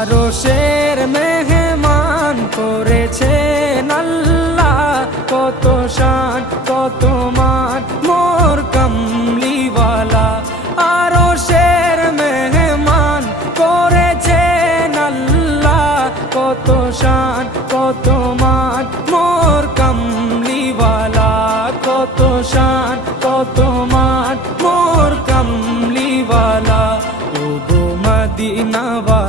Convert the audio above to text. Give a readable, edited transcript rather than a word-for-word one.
আরশের মেহমান করেছেন আল্লাহ, কত শান কত মান মোর কামলিওয়ালা। আরশের মেহমান করেছেন আল্লাহ, কত শান কত মান মোর কামলিওয়ালা, কত শান কত মান মোর কামলিওয়ালা। ও গো মদিনাওয়ালা